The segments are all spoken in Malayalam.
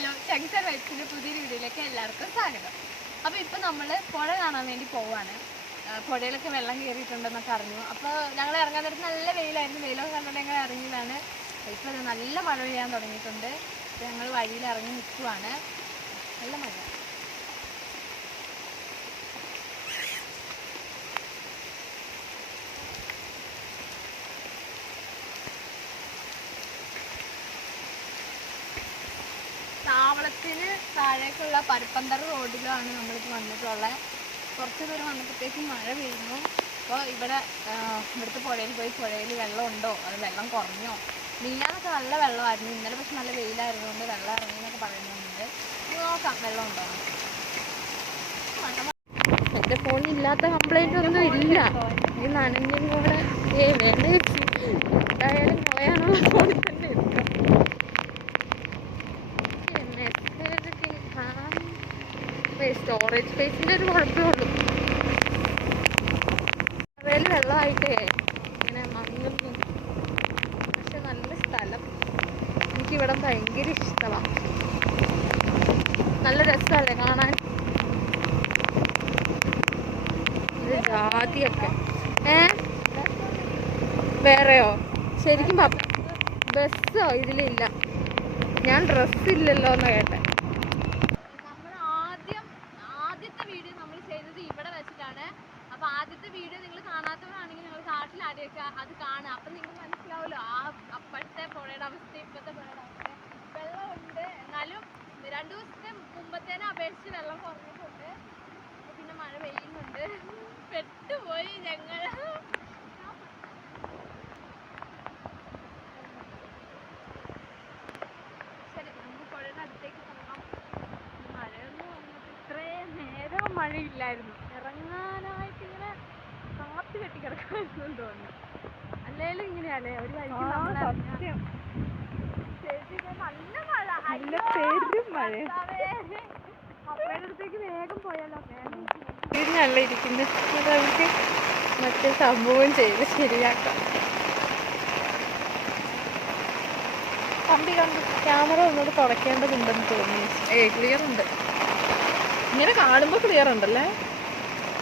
ഹലോ, ചങ്സർ വൈബ്സിന്റെ പുതിയൊരു വീഡിയോയിലേക്ക് എല്ലാവർക്കും സ്വാഗതം. അപ്പോൾ ഇപ്പോൾ നമ്മൾ പുഴ കാണാൻ വേണ്ടി പോവാണ്. പുഴയിലൊക്കെ വെള്ളം കയറിയിട്ടുണ്ടെന്നൊക്കെ അറിഞ്ഞു. അപ്പോൾ ഞങ്ങൾ ഇറങ്ങാൻ നേരത്ത് നല്ല വെയിലായിരുന്നു. വെയിലൊക്കെ കണ്ടിട്ട് ഞങ്ങൾ ഇറങ്ങിയതാണ്. ഇപ്പോൾ നല്ല മഴ പെയ്യാൻ തുടങ്ങിയിട്ടുണ്ട്. അപ്പോൾ ഞങ്ങൾ വഴിയിൽ ഇറങ്ങി നിൽക്കുവാണ്. നല്ല മഴ. താവളത്തിന് താഴേക്കുള്ള പരപ്പന്തറ റോഡിലാണ് നമ്മളിപ്പോൾ വന്നിട്ടുള്ളത്. കുറച്ച് ദൂരം വന്നപ്പോഴത്തേക്കും മഴ പെയ്യുന്നു. അപ്പോൾ ഇവിടുത്തെ പുഴയിൽ പോയി പുഴയിൽ വെള്ളം ഉണ്ടോ, അത് വെള്ളം കുറഞ്ഞോ? മീനാനൊക്കെ നല്ല വെള്ളമായിരുന്നു. ഇന്നലെ പക്ഷെ നല്ല വെയിലായിരുന്നുകൊണ്ട് വെള്ളം ഇറങ്ങിയെന്നൊക്കെ പറയുന്നുണ്ട്. നോക്കാം വെള്ളം ഉണ്ടോ. എൻ്റെ ഫോണിൽ ഇല്ലാത്ത കംപ്ലൈൻ്റ് ഒന്നും ഇല്ല. ഈ നനഞ്ഞും കൂടെ വേണ്ട എന്തായാലും കളയാനുള്ള ഫോണിൽ തന്നെ എടുക്കാം. സ്റ്റോറേജ് സ്പേസിൻ്റെ ഒരു കുഴപ്പമേ ഉള്ളൂ. അവയിൽ വെള്ളമായിട്ടേ ഇങ്ങനെ മങ്ങുന്നു. പക്ഷെ നല്ല സ്ഥലം, എനിക്കിവിടെ ഭയങ്കര ഇഷ്ടമാണ്. നല്ല രസമല്ലേ കാണാൻ. ഇത് ജാതിയൊക്കെ വേറെയോ? ശരിക്കും ബസ്സോ ഇതിലില്ല. ഞാൻ ഡ്രസ്സില്ലല്ലോ എന്ന് കേട്ടെ. അപ്പോൾ ആദ്യത്തെ വീഡിയോ നിങ്ങൾ കാണാത്തവരാണെങ്കിൽ നിങ്ങൾ കാട്ടിൽ ആരെയൊക്കെ അത് കാണുക. അപ്പം നിങ്ങൾക്ക് മനസ്സിലാവുമല്ലോ അപ്പോഴത്തെ പുഴയുടെ അവസ്ഥ ഇപ്പോഴത്തെ പുഴയുടെ അവസ്ഥ. വെള്ളമുണ്ട്, എന്നാലും 2 ദിവസത്തെ മുമ്പത്തേനെ അപേക്ഷിച്ച് വെള്ളം കുറഞ്ഞിട്ടുണ്ട്. അപ്പോൾ പിന്നെ മഴ പെയ്യുന്നുണ്ട്. പെട്ടുപോയി ഞങ്ങൾ. ശരി, നമുക്ക് പുഴയുടെ അടുത്തേക്ക് പോകാം. മഴയൊന്നും വന്നിട്ട് ഇത്രയും നേരം മഴയില്ലായിരുന്നു. ഇറങ്ങാനായിട്ട് ഇങ്ങനെ കാറ്റ് കെട്ടി കിടക്കാമെന്ന് തോന്നുന്നു. അല്ലേലും ഇങ്ങനെയല്ലേ ഒരു വഴിക്ക് സത്യം. നല്ല മഴ, നല്ല പെരും മഴ. അപ്പയുടെ അടുത്തേക്ക് വേഗം പോയാലോ. നല്ല ഇരിക്കുന്നത്. നമുക്ക് മറ്റേ സംഭവം ചെയ്ത് ശരിയാക്കാം. കമ്പി ക്യാമറ ഒന്നുകൂടെ തുടയ്ക്കേണ്ടതുണ്ടെന്ന് തോന്നി. ക്ലിയർ ഉണ്ട്. ഇങ്ങനെ കാണുമ്പോൾ ക്ലിയർ ഉണ്ടല്ലേ?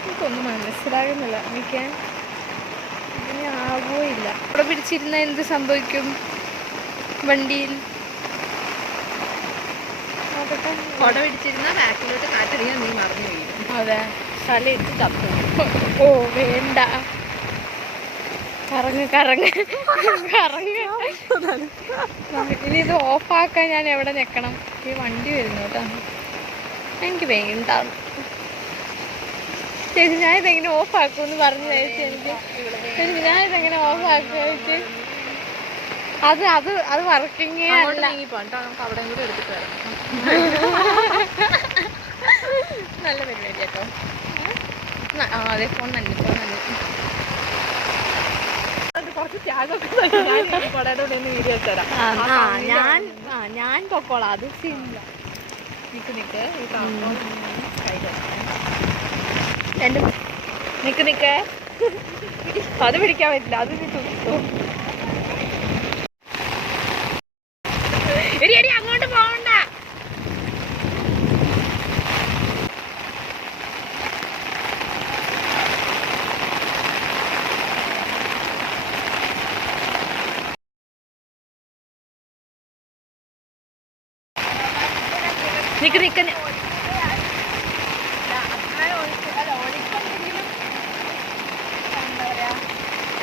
എനിക്കൊന്നും മനസ്സിലാകുന്നില്ല. എനിക്ക് ഇങ്ങനെ ആവുകയില്ല. ഇവിടെ പിടിച്ചിരുന്ന എന്ത് സംഭവിക്കും വണ്ടിയിൽ? കുട പിടിച്ചിരുന്ന ബാക്കിലോട്ട് കാറ്ററിയാൻ നീ മറന്നു വീഴും. അതെ, തലയിട്ട് തപ്പും. ഓ വേണ്ട, കറങ്ങ് കറങ്ങ് കറങ്ങ്. ഇനി ഇത് ഓഫാക്കാൻ ഞാൻ എവിടെ നിൽക്കണം? ഈ വണ്ടി വരുന്നു കേട്ടോ. എനിക്ക് വേണ്ട ചേച്ചി, ഞാനിതെങ്ങനെ ഓഫാക്കുമെന്ന് പറഞ്ഞു ചേച്ചി. എനിക്ക് ഞാനിതെങ്ങനെ ഓഫാക്കുക ചേച്ചി? അത് അത് അത് വർക്കിങ്ങേ അല്ല. അവിടെ കൂടെ എടുത്തിട്ട് വരാം. നല്ല പരിപാടി കേട്ടോ. അതെ, ഫോൺ തന്നെ കുറച്ച് ത്യാഗമൊക്കെ വീഡിയോ തരാം. ഞാൻ പൊക്കോളാം, അത് സീനില്ല. നിക്ക് അത് പിടിക്കാൻ പറ്റില്ല. അത് എടി അങ്ങോട്ട് പോകണ്ട. നിക്ക്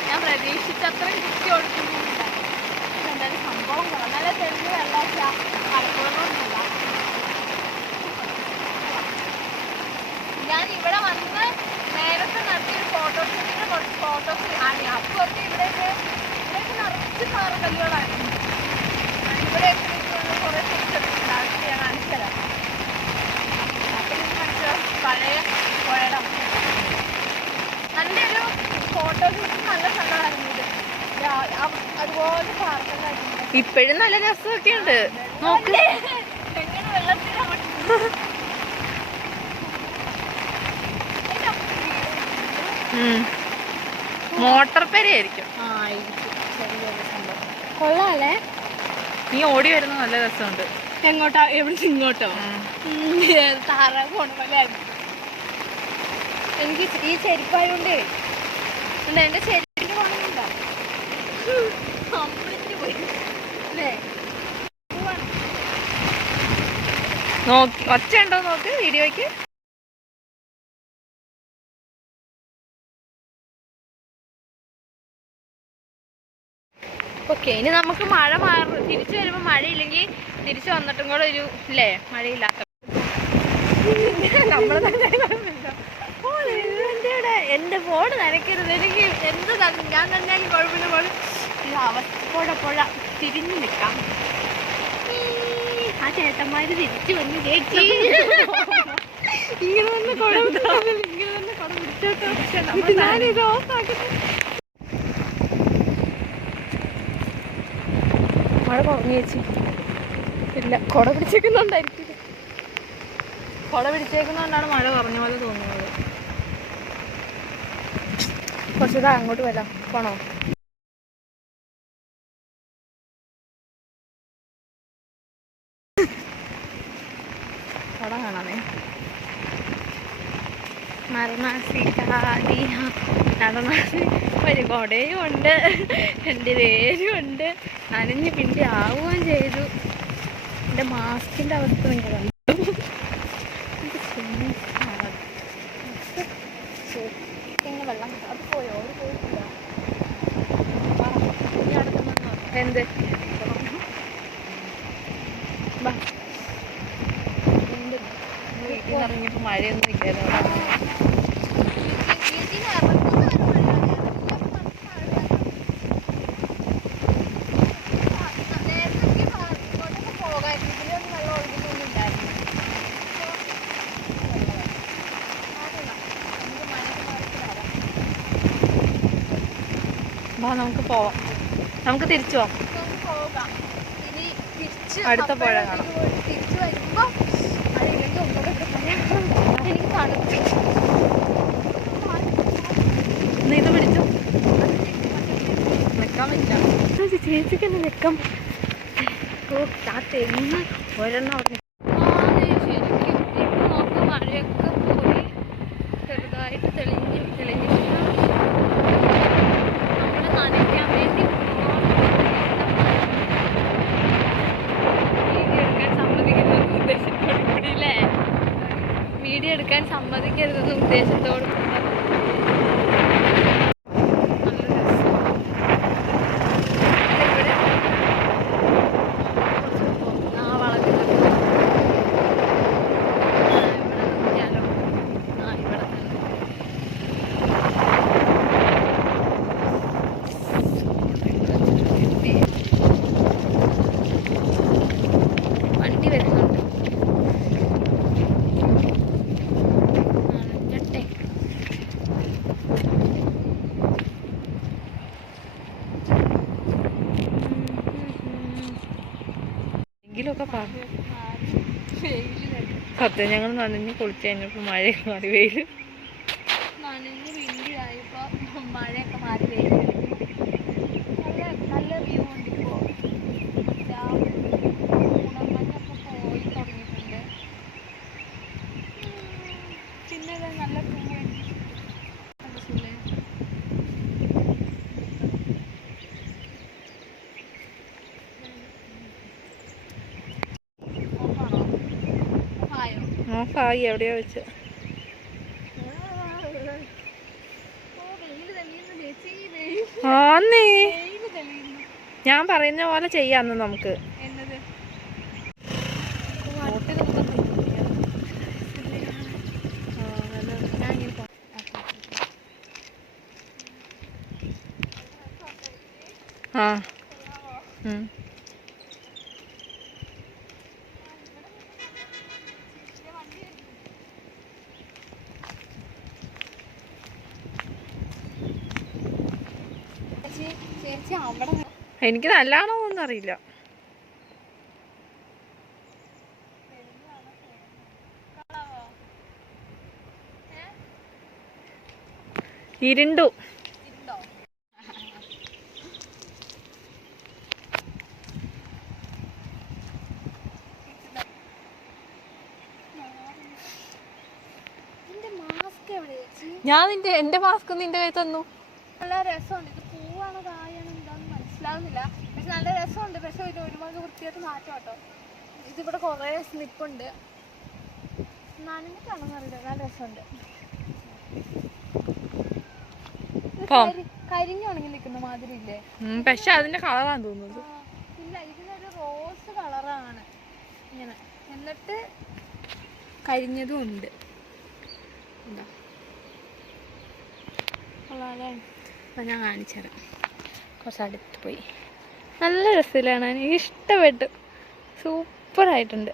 ഞാൻ പ്രതീക്ഷിച്ചത്ര കിട്ടി കൊടുക്കുന്നില്ല. എന്തായാലും സംഭവം നല്ല തെളിഞ്ഞ് വെള്ളമൊക്കെ കടക്കൊന്നുമില്ല. ഞാൻ ഇവിടെ വന്ന് നേരത്തെ നടത്തിയൊരു ഫോട്ടോഷൂട്ടിന് കുറച്ച് ഫോട്ടോസ് കാണി. അപ്പോൾ ഒക്കെ ഇവിടെയൊക്കെ നിറച്ച് പാറകല്ലുകളായിരുന്നു. ഇവിടെയൊക്കെ കുറേ പിക്ചർ എടുത്തിട്ടുണ്ട്. ഞാൻ കാണിച്ചുതരാം. അപ്പം എനിക്ക് മനസ്സിലാവും പഴയ പുഴയുടെ നല്ലൊരു ഫോട്ടോഷൂട്ടിന് നല്ല സ്ഥലമായിരുന്നു ഇത്. അതുപോലെ പാർക്കലായിരുന്നു. ഇപ്പോഴും നല്ല രസമൊക്കെ ഉണ്ട്. നോക്ക് എങ്ങനെ വെള്ളത്തിലാണ് മോട്ടർ പേരായിരിക്കും. ചെറിയൊരു സംഭവം കൊള്ളാല്ലേ. നീ ഓടി വരുന്ന നല്ല രസമുണ്ട്. എങ്ങോട്ടാ? എവിടെ ഇങ്ങോട്ടോ? താറാവ് പോണ പോലെ എനിക്ക് ഈ ചെരുപ്പായോണ്ടേ ഉണ്ട്. എൻ്റെ ചെരുപ്പിൻ്റെ പണമുണ്ടോ? അമ്പളിച്ച് പോയി അല്ലേ? നോക്കി ഒച്ച ഉണ്ടോ നോക്ക് വീഡിയോയ്ക്ക്. ഓക്കെ, ഇനി നമുക്ക് മഴ തിരിച്ചു വരുമ്പോൾ മഴയില്ലെങ്കിൽ തിരിച്ചു വന്നിട്ടും കൂടെ ഒരു ഇല്ലേ മഴയില്ലാത്ത നമ്മൾ എൻ്റെ ഫോൺ നനയ്ക്കരുത്. എനിക്ക് എന്ത് ഞാൻ തന്നെയാലും കുഴപ്പമില്ല. ഫോൺ ഇത് പുഴ തിരിഞ്ഞു നിൽക്കാം. ആ ചേട്ടന്മാര് തിരിച്ചു വന്നു ചേച്ചി ഇങ്ങനെ തന്നെ കുട പിടിച്ചോട്ടോ. ഞാനിത് ഓഫാക്കുന്നു. മഴ കുറഞ്ഞു ചേച്ചി. ഇല്ല, കുട പിടിച്ചേക്കുന്നുണ്ടായിരിക്കും. കുട പിടിച്ചേക്കുന്നതുകൊണ്ടാണ് മഴ കുറഞ്ഞ പോലെ തോന്നുന്നത്. കുറച്ചുകൂടെ അങ്ങോട്ട് വരാം. പോണോ? കുട കാണാമേ. മരണാസി നടനാസി ഒരു കുടയും ഉണ്ട്, എൻ്റെ പേരും ഉണ്ട്. നനഞ്ഞ് പിണ്ടി ആവുകയും ചെയ്തു. എൻ്റെ മാസ്കിൻ്റെ അവസ്ഥ നിങ്ങളാണ്. വെള്ളം അത് പോയോ? അത് പോയിട്ടില്ല. എന്ത് വീട്ടിൽ നിന്ന് ഇറങ്ങിയപ്പോൾ മഴയൊന്നും ഇല്ലായിരുന്നു. നമുക്ക് പോവാം. നമുക്ക് തിരിച്ചു പോവാം. അടുത്ത പുഴ കാണാം. തിരിച്ചു വരുമ്പോ എനിക്ക് തണുപ്പ്. ഇത് പിടിച്ചു നിൽക്കാൻ പറ്റില്ല. ചേച്ചിക്ക് തന്നെ നിൽക്കാം. ഓ ആ തെങ്ങ് ഒരെണ്ണം അവിടെ ശരിക്കും. ഇപ്പൊ നോക്ക് മഴയൊക്കെ പോയി ചെറുതായിട്ട് തെളിഞ്ഞു. വീഡിയോ എടുക്കാൻ സമ്മതിക്കരുതെന്ന ഉദ്ദേശത്തോടും വണ്ടി വരുന്നുണ്ട്. സത്യം ഞങ്ങൾ നനഞ്ഞ് കുളിച്ച് കഴിഞ്ഞപ്പോൾ മഴയൊക്കെ മാറി വെയിൽ നനഞ്ഞ് പിണ്ടിയായപ്പോൾ മഴയൊക്കെ മാറി വെയിൽ നല്ല വ്യൂ ഉണ്ട്. ഇപ്പോൾ ഉണർന്നൊക്കെ പോയി തുടങ്ങിയിട്ടുണ്ട്. പിന്നെ നല്ല പൂവുണ്ട്. ഓഫായി എവിടെയോ വെച്ച്. ആന്നേ ഞാൻ പറയുന്ന പോലെ ചെയ്യാന്ന് നമുക്ക്. ആ എനിക്ക് നല്ലതാണോന്നൊന്നും അറിയില്ല. ഇരുണ്ടു. ഞാൻ എന്റെ മാസ്ക് നിന്റെ കൈ തന്നു. നല്ല രസമുണ്ട്. ഇത് പൂവാണോ കായാണോ എന്താണെന്ന് മനസ്സിലാവുന്നില്ല. പക്ഷെ നല്ല രസമുണ്ട്. പക്ഷെ ഇത് ഒരുപാട് വൃത്തിയായിട്ട് മാറ്റം കേട്ടോ. ഇതിവിടെ കുറേ സ്ലിപ്പുണ്ട്. നനഞ്ഞിട്ടാണോന്ന് അറിയില്ല. നല്ല രസമുണ്ട്. കരിഞ്ഞുണങ്ങി നിൽക്കുന്ന മാതിരി ഇല്ലേ? പക്ഷെ അതിന്റെ കളറാണ് തോന്നുന്നത്. ഇല്ല, ഇതിനൊരു റോസ് കളറാണ് ഇങ്ങനെ. എന്നിട്ട് കരിഞ്ഞതും ഉണ്ട്. അപ്പം ഞാൻ കാണിച്ചുതരാം. കുറച്ച് അടുത്ത് പോയി. നല്ല രസത്തിലാണ്. എനിക്ക് ഇഷ്ടപ്പെട്ടു. സൂപ്പറായിട്ടുണ്ട്.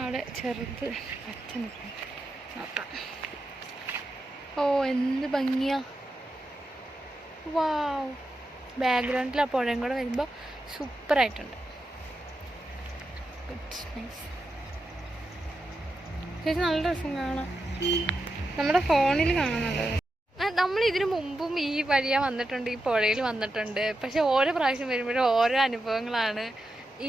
അവിടെ ചെറുത് പച്ച നോക്കാം. ഓ എന്ത് ഭംഗിയാ. വാവ്. ബാക്ക്ഗ്രൗണ്ടിൽ ആ പുഴയും കൂടെ വരുമ്പോൾ സൂപ്പറായിട്ടുണ്ട്. ചേച്ചി നല്ല രസം കാണാം. നമ്മുടെ ഫോണിൽ കാണാൻ നമ്മൾ ഇതിനു മുമ്പും ഈ വഴിയാ വന്നിട്ടുണ്ട്, ഈ പുഴയിൽ വന്നിട്ടുണ്ട്. പക്ഷെ ഓരോ പ്രാവശ്യം വരുമ്പോഴും ഓരോ അനുഭവങ്ങളാണ്.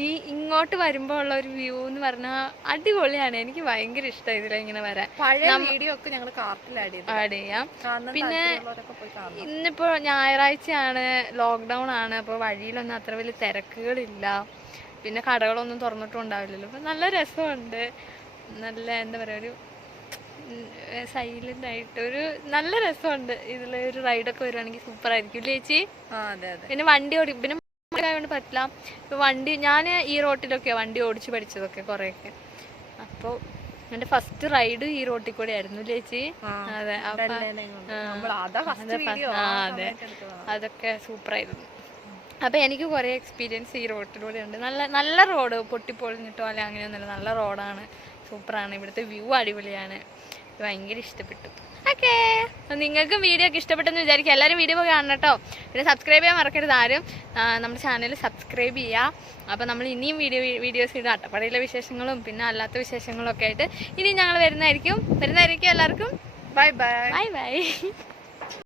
ഈ ഇങ്ങോട്ട് വരുമ്പോൾ ഉള്ള ഒരു വ്യൂ എന്ന് പറഞ്ഞാൽ അടിപൊളിയാണ്. എനിക്ക് ഭയങ്കര ഇഷ്ടമായി ഇതിലിങ്ങനെ വരാൻ. വീഡിയോ ഒക്കെ ഞങ്ങൾ കാർട്ടിൽ ആഡ് ചെയ്യാം. പിന്നെ ഇന്നിപ്പോ ഞായറാഴ്ചയാണ്, ലോക്ക്ഡൗൺ ആണ്. അപ്പോൾ വഴിയിലൊന്നും അത്ര വലിയ തിരക്കുകളില്ല. പിന്നെ കടകളൊന്നും തുറന്നിട്ടും ഉണ്ടാവില്ലല്ലോ. അപ്പം നല്ല രസമുണ്ട്. നല്ല എന്താ പറയുക, ഒരു സൈലന്റ് ആയിട്ട് ഒരു നല്ല രസമുണ്ട്. ഇതിൽ ഒരു റൈഡൊക്കെ വരുവാണെങ്കിൽ സൂപ്പർ ആയിരിക്കും ചേച്ചി. പിന്നെ വണ്ടി പിന്നെ കൊണ്ട് പറ്റില്ല. ഇപ്പൊ വണ്ടി ഞാൻ ഈ റോട്ടിലൊക്കെയാ വണ്ടി ഓടിച്ച് പഠിച്ചതൊക്കെ കുറെയൊക്കെ. അപ്പോൾ എൻ്റെ ഫസ്റ്റ് റൈഡ് ഈ റോട്ടിൽ കൂടെ ആയിരുന്നു ചേച്ചി. അതെ, അതെ, അതൊക്കെ സൂപ്പറായിരുന്നു. അപ്പോൾ എനിക്ക് കുറേ എക്സ്പീരിയൻസ് ഈ റോട്ടിലൂടെ ഉണ്ട്. നല്ല റോഡ്, പൊട്ടിപ്പൊളിഞ്ഞിട്ടോ അല്ലെ അങ്ങനെയൊന്നുമില്ല. നല്ല റോഡാണ്, സൂപ്പറാണ്. ഇവിടുത്തെ വ്യൂ അടിപൊളിയാണ്. ഭയങ്കര ഇഷ്ടപ്പെട്ടു. ഓക്കേ, നിങ്ങൾക്കും വീഡിയോ ഒക്കെ ഇഷ്ടപ്പെട്ടെന്ന് വിചാരിക്കും. എല്ലാവരും വീഡിയോ കാണണം കേട്ടോ. പിന്നെ സബ്സ്ക്രൈബ് ചെയ്യാൻ മറക്കരുത് ആരും. നമ്മുടെ ചാനൽ സബ്സ്ക്രൈബ് ചെയ്യുക. അപ്പോൾ നമ്മൾ ഇനിയും വീഡിയോസ് ഇടും. അട്ടപ്പാടിയിലെ വിശേഷങ്ങളും പിന്നെ അല്ലാത്ത വിശേഷങ്ങളും ഒക്കെ ആയിട്ട് ഇനി ഞങ്ങൾ വരുന്നതായിരിക്കും. എല്ലാവർക്കും ബൈ ബൈ.